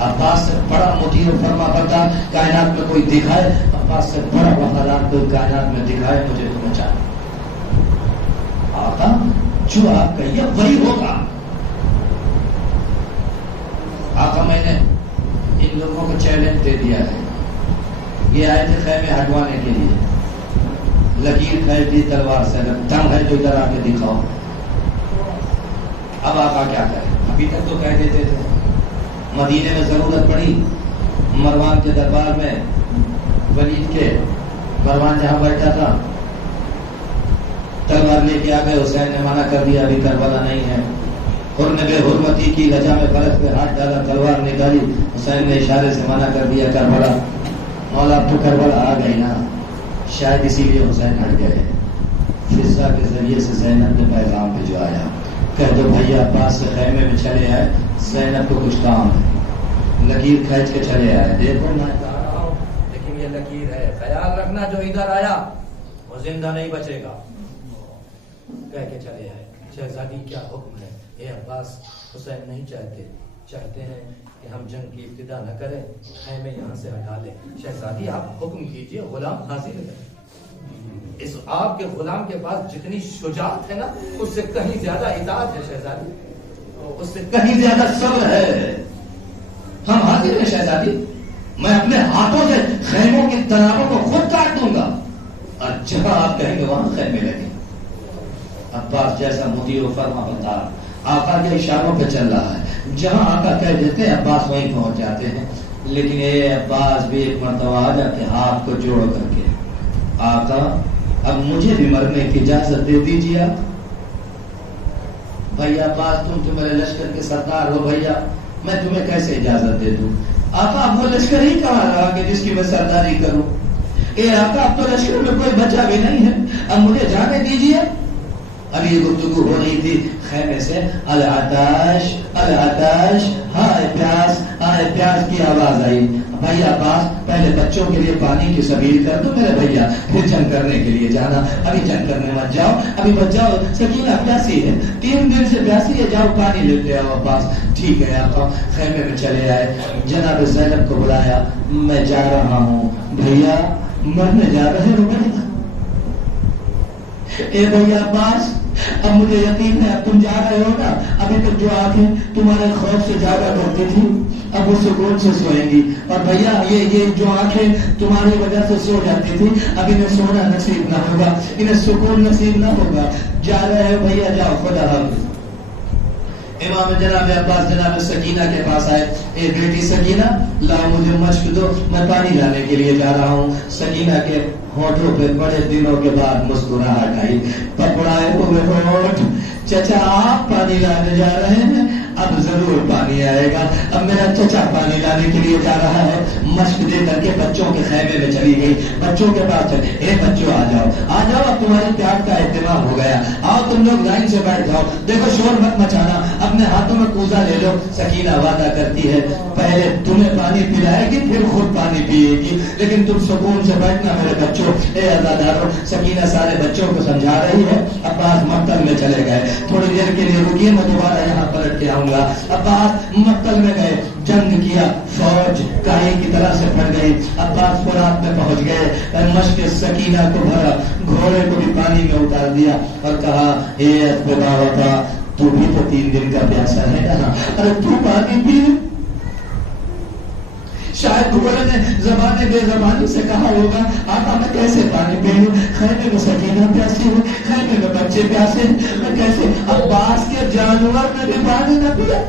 عباس سے بڑا مطیع و فرما بردار کائنات میں کوئی دکھائے, عباس سے بڑا وفادار کوئی کائنات میں دکھائے, مجھے تمہیں چاہیے. آقا جو آپ کہیے وہی ہوگا. آقا میں نے ان لوگوں کو چیلنج دے دیا ہے. یہ آئے تھے خیمے ہٹوانے کے لیے, لکیر کھینچ دی تلوار سے, اگر دم ہے تو ادھر آ کے دکھاؤ. اب آقا کیا کریں, ابھی تک تو کہہ دیتے تھے. مدینے میں ضرورت پڑی, مروان کے دربار میں ولید کے, مروان جہاں بیٹھا تھا تلوار لے کے آ گئے. حسین نے منع کر دیا ابھی کربلا نہیں ہے. حر نے بے حرمتی کی, لجا میں فرق پہ ہاتھ ڈالا, تلوار نکالی. حسین نے اشارے سے منع کر دیا کربلا. مولا اب تو کربلا آ گئی نا, شاید اسی لیے حسین ہٹ گئے. فضا کے ذریعے سے زینب نے پیغام بھجوایا, کہہ دو بھیا عباس سے خیمے میں چلے آئے, زینب کو کچھ کام ہے. لکیر کھینچ کے چلے آئے. دیکھو میں کہہ رہا ہوں لیکن یہ لکیر ہے, خیال رکھنا جو ادھر آیا وہ زندہ نہیں بچے گا. کہہ کے چلے آئے. شہزادی کیا حکم ہے؟ اے عباس, حسین نہیں چاہتے ہیں کہ ہم جنگ کی ابتدا نہ کریں, خیمے یہاں سے ہٹا لیں. شہزادی آپ حکم کیجئے, غلام حاضر ہے. اس آپ کے غلام کے پاس جتنی شجاعت ہے نا اس سے کہیں زیادہ اطاعت ہے شہزادی, اس سے کہیں زیادہ صبر ہے. ہم حاضر ہیں شہزادی, میں اپنے ہاتھوں سے خیموں کی تنابوں کو خود کاٹ دوں گا اور جہاں آپ کہیں گے وہاں خیمے لگیں. عباس جیسا مطیع و فرما بردار آقا کے اشاروں پہ چل رہا ہے. جہاں آقا کہہ دیتے ہیں عباس وہیں پہنچ جاتے ہیں. لیکن اے عباس بھی ایک مرتبہ آ جاتے ہاتھ کو جوڑ کر کے, آقا اب مجھے بھی مرنے کی اجازت دے دیجیے. آپ بھیا عباس تم تو میرے لشکر کے سردار ہو بھیا, میں تمہیں کیسے اجازت دے دوں؟ آقا اب وہ لشکر ہی کہاں رہا کہ جس کی میں سرداری کروں. اے آقا اب تو لشکر میں کوئی بچا بھی نہیں ہے، اب مجھے جانے دیجیے۔ اب یہ گفتگو ہو رہی تھی خیمے سے، العطش العطش، ہائے پیاس ہائے پیاس کی آواز آئی۔ بھیا عباس پہلے بچوں کے لیے پانی کی سبیل کر دو میرے بھیا، پھر جنگ کرنے کے لیے جانا، ابھی جنگ کرنے مت جاؤ، ابھی مت جاؤ، سکینہ پیاسی ہے، 3 دن سے پیاسی ہے، جاؤ پانی لیتے آؤ عباس۔ ٹھیک ہے آقا، خیمے میں چلے آئے، جناب زینب کو بلایا، میں جا رہا ہوں بھیا، مرنے جا رہے ہو بھیا؟ اے بھیا عباس اب مجھے یقین ہے اب تم جا رہے ہو نا، ابھی تک جو آنکھیں تمہارے خوف سے جاگا کرتی تھی اب وہ سکون سے سوئیں گی، اور بھیا یہ جو آنکھیں تمہاری وجہ سے سو جاتی تھی اب انہیں سونا نصیب نہ ہوگا، انہیں سکون نصیب نہ ہوگا، جا رہے ہو بھیا جاؤ، خدا حافظ۔ امام جناب عباس جناب سکینہ کے پاس آئے، اے بیٹی سکینہ لاؤ مجھے مشق دو، میں پانی لانے کے لیے جا رہا ہوں۔ سکینہ کے ہونٹوں پہ بڑے دنوں کے بعد مسکراہٹ آئی، پکڑائے ہوئے ہونٹ، چچا آپ پانی لانے جا رہے ہیں؟ اب ضرور پانی آئے گا، اب میرا چچا پانی لانے کے لیے جا رہا ہے۔ مشق دے کر کے بچوں کے خیمے میں چلی گئی، بچوں کے پاس چلے، اے بچوں آ جاؤ آ جاؤ، اب تمہاری پیار کا اہتمام ہو گیا، آؤ تم لوگ لائن سے بیٹھ جاؤ، دیکھو شور مت مچانا، اپنے ہاتھوں میں کوزہ لے لو۔ سکینہ وعدہ کرتی ہے پہلے تمہیں پانی پلائے گی پھر خود پانی پیے گی، لیکن تم سکون سے بیٹھنا میرے بچوں۔ اے عزادارو، سکینہ سارے بچوں کو سمجھا رہی ہے۔ عباس مقتل میں چلے گئے، تھوڑی دیر کے لیے رکیے میں دوبارہ یہاں پلٹ کے آؤں گا۔ عباس مقتل میں گئے، جنگ کیا، فوج کائی کی طرح سے پھٹ گئی، عباس فرات میں پہنچ گئے، مشق سکینہ کو بھرا، گھوڑے کو بھی پانی میں اتار دیا اور کہا اے اتباوتا تو بھی تو 3 دن کا پیاسا ہے نا، ارے تو پانی پی۔ شاید گھوڑے نے زبان بے زبانی سے کہا ہوگا آقا میں کیسے پانی پیوں، خیمے میں سکینہ پیاسی ہے، خیمے میں بچے پیاسے ہیں، میں کیسے؟ عباس کے جانور نے بھی پانی نہ پیا۔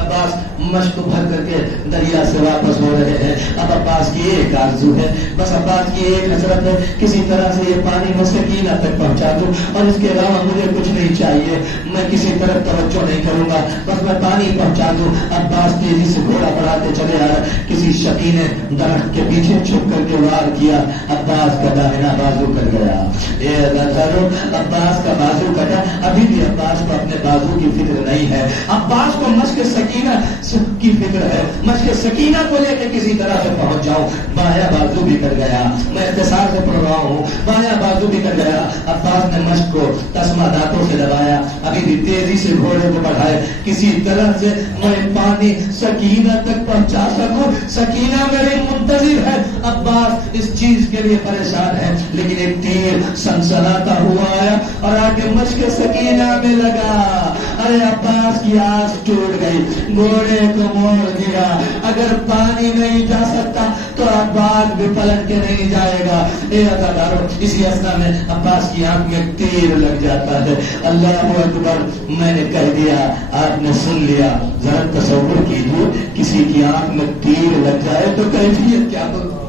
عباس مشق بھر کر کے دریا سے واپس ہو رہے ہیں، اب عباس کی ایک آرزو ہے، بس عباس کی ایک حسرت ہے، کسی طرح سے یہ پانی میں سکینہ تک پہنچا دوں، اور اس کے علاوہ مجھے کچھ نہیں چاہیے، میں کسی طرف توجہ نہیں کروں گا، بس میں پانی پہنچا دوں۔ عباس تیزی سے گھوڑا بڑھاتے چلے آ رہے، کسی شقی نے درخت کے پیچھے چھپ کر کے وار کیا، عباس کا داہنا بازو کٹ گیا۔ اے عزادارو، عباس کا بازو کٹا، ابھی بھی عباس کو اپنے بازو کی فکر نہیں ہے، عباس کو مشق سکینہ کی فکر ہے، مشق سکینہ کو لے کے کسی طرح سے پہنچ جاؤں۔ بایاں بازو بھی کٹ گیا، میں اختصار سے پڑھ رہا ہوں، بایاں بازو بھی کٹ گیا۔ عباس نے مشق کو تسمہ دانتوں سے دبایا، ابھی بھی تیزی سے گھوڑے کو بڑھائے، کسی طرح سے میں پانی سکینہ تک پہنچا سکوں، سکینہ میری منتظر ہے۔ عباس اس چیز کے لیے پریشان ہے، لیکن ایک تیر سنسناتا ہوا آیا اور آ کے مشق سکینہ میں لگا۔ ارے عباس کی آس ٹوٹ گئی، گھوڑے کو موڑ دیا، اگر پانی نہیں جا سکتا تو عباس بھی پلٹ کے نہیں جائے گا۔ اے عزادارو، اسی اثنا میں عباس کی آنکھ میں تیر لگ جاتا ہے۔ اللہ اکبر، میں نے کہہ دیا، آپ نے سن لیا، ذرا تصور کیجیے کسی کی آنکھ میں تیر لگ جائے تو کیفیت کیا ہوگی؟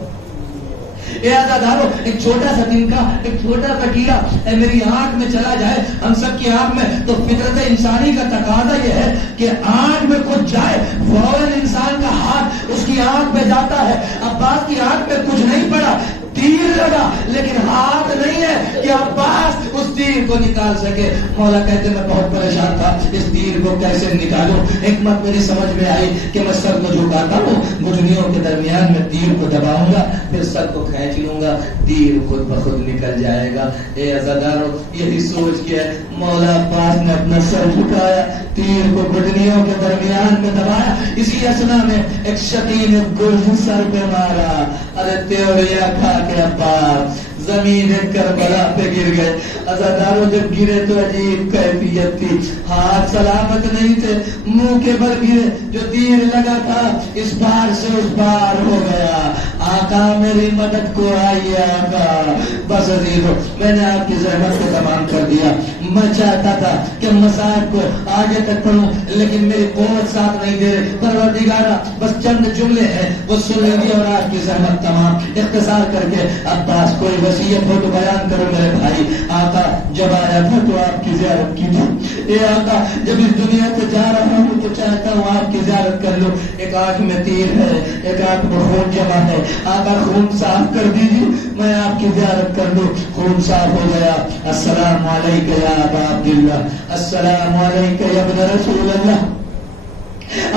اے عزادارو، ایک چھوٹا سا تنکا، ایک چھوٹا سا کیڑا میری آنکھ میں چلا جائے، ہم سب کی آنکھ میں، تو فطرت انسانی کا تقاضا یہ ہے کہ آنکھ میں کچھ جائے فوراً انسان کا ہاتھ اس کی آنکھ میں جاتا ہے۔ عباس کی آنکھ میں کچھ نہیں پڑا، تیر لگا، لیکن ہاتھ نہیں ہے کہ عباس اس تیر کو نکال سکے۔ مولا کہتے میں بہت پریشان تھا، اس تیر کو کیسے نکالوں؟ حکمت میری سمجھ میں آئی کہ میں سر کو جھکاتا ہوں، گھٹنیوں کے درمیان میں تیر کو دباؤں گا، پھر سر کو کھینچ لوں گا، تیر خود بخود نکل جائے گا۔ اے عزادارو، یہی سوچ کے مولا عباس نے اپنا سر جھکایا، تیر کو گھٹنیوں کے درمیان میں دبایا، اسی اثنا میں ایک شقی نے گرز سر پہ مارا۔ ارے تیوریا کھا کے عباس زمین کربلا پہ گر گئے۔ عزادارو، جب گرے تو عجیب کیفیت تھی، ہاتھ سلامت نہیں تھے، منہ کے بل گرے، جو تیر لگا تھا اس پار سے اس پار ہو گیا۔ آقا میری مدد کو آئیے آقا۔ بس عزیزو، میں نے آپ کی زحمت کو تمام کر دیا، میں چاہتا تھا کہ مسائل کو آگے تک پڑھوں، لیکن میری قوت ساتھ نہیں دے رہی۔ پروردگارا، بس چند جملے ہیں وہ سن لیجیے اور آپ کی زحمت تمام۔ اختصار کر کے عباس کوئی وصیت ہو تو بیان کرو میرے بھائی۔ آقا جب آیا تھا تو آپ کی زیارت کی تھی، اے آقا جب اس دنیا سے جا رہا ہوں تو چاہتا ہوں آپ کی زیارت کر لو. ایک آنکھ میں تیر ہے, ایک آنکھ میں خون جمع ہے, آقا خون صاف کر دیجیے, میں آپ کی زیارت کر لوں. خون صاف ہو گیا. السلام علیکم یا ابا عبداللہ, السلام علیکم یا ابن رسول اللہ.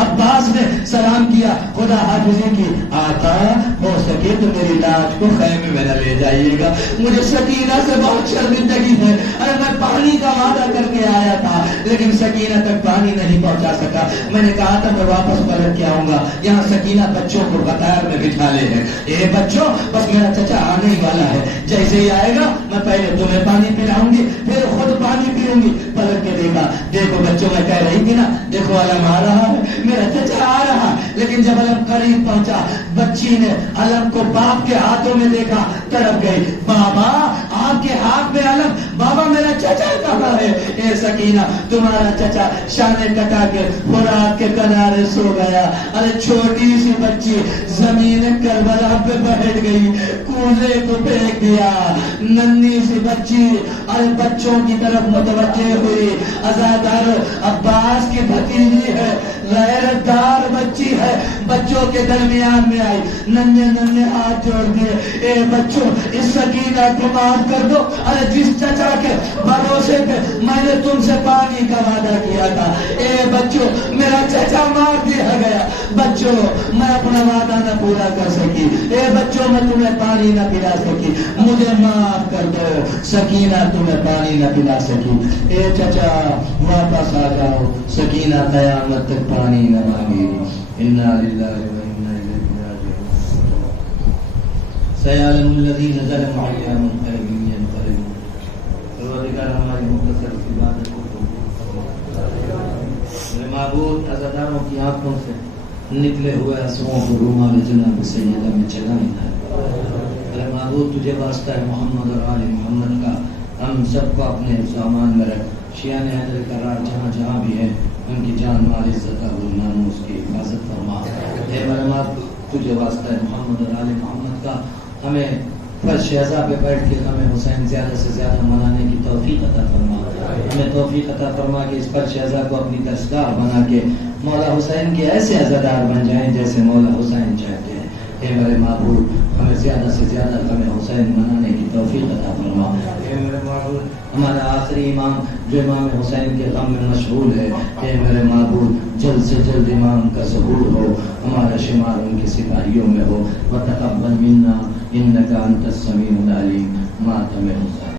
عباس نے سلام کیا, خدا حافظی کی. آقا ہو سکے تو میری لاش کو خیمے میں نہ لے جائیے گا, مجھے سکینہ سے بہت شرمندگی ہے. ارے میں پانی کا وعدہ کر کے آیا تھا لیکن سکینہ تک پانی نہیں پہنچا سکا. میں نے کہا تھا میں واپس پلٹ کے آؤں گا. یہاں سکینہ بچوں کو قطار میں بٹھا لے ہے. اے بچوں, بس میرا چچا آنے ہی والا ہے, جیسے ہی آئے گا میں پہلے تمہیں پانی پلاؤں گی پھر خود پانی پیوں گی. پلٹ کے دیکھا, دیکھو بچوں میں کہہ رہی تھی نا, دیکھو علم آ رہا ہے, میرا چچا آ رہا. لیکن جب علم قریب پہنچا, بچی نے علم کو باپ کے ہاتھوں میں دیکھا, تڑپ گئی. بابا آپ کے ہاتھ میں علم, بابا میرا چچا کہاں ہے؟ اے سکینہ, تمہارا چچا شانے کٹا کے فرات کے کنارے سو گیا. ارے چھوٹی سی بچی زمین کربلا پہ بیٹھ گئی, کوزے کو پھینک دیا. ننھی سی بچی ارے بچوں کی طرف متوجہ ہوئی. عزادار عباس کی بھتیجی ہے, غیرت دار بچی ہے, بچوں کے درمیان میں آئی, ننھے ننھے ہاتھ جوڑ دیے. اے بچوں, اس سکینہ کو معاف کر دو. ارے جس چچا کے بھروسے پہ میں نے تم سے پانی کا وعدہ کیا تھا, اے بچوں میرا چچا مار دیا گیا. بچوں میں اپنا وعدہ نہ پورا کر سکی, اے بچوں میں تمہیں پانی نہ پلا سکی, مجھے معاف کر دو. سکینہ تمہیں پانی نہ پلا سکی. اے چچا واپس آ جاؤ, سکینہ قیامت تک پانی نہ مانگے گی. انا للہ و انا الیہ راجعون. سیعلم الذین ظلموا ای منقلب ینقلبون. پروردگار ہماری مختصر عبادت کو میرے معبود عزاداروں کی آنکھوں سے نکلے ہوئے آنسوؤں کو رومال جناب سیدہ میں چلائیں. میرے معبود تجھے واسطہ ہے محمد اور آل محمد کا, ہم سب کو اپنے سامان میں رکھ. شیعان حیدر کرار جہاں جہاں بھی ہیں ان کی جان مال عزت اور ناموس کی حفاظت فرما. اے میرے معبود تجھے واسطہ ہے محمد اور آل محمد کا, ہمیں فرش شہزا پہ بیٹھ کے ہمیں حسین زیادہ سے زیادہ منانے کی توفیق عطا فرما. ہمیں توفیق عطا فرما کہ اس فرش شہزا کو اپنی دستگاہ بنا کے مولا حسین کے ایسے عزادار بن جائیں جیسے مولا حسین چاہتے ہیں. اے میرے معبود ہمیں زیادہ سے زیادہ ہمیں حسین منانے کی توفیق عطا فرما. اے میرے معبود ہمارا آخری امام جو امام حسین کے غم میں مشغول ہے, اے میرے معبود جلد سے جلد امام کا ظہور ہو, ہمارا شمار ان کے سپاہیوں میں ہو. وتقبل منا انک انت السمیع العلیم. ماتم حسین.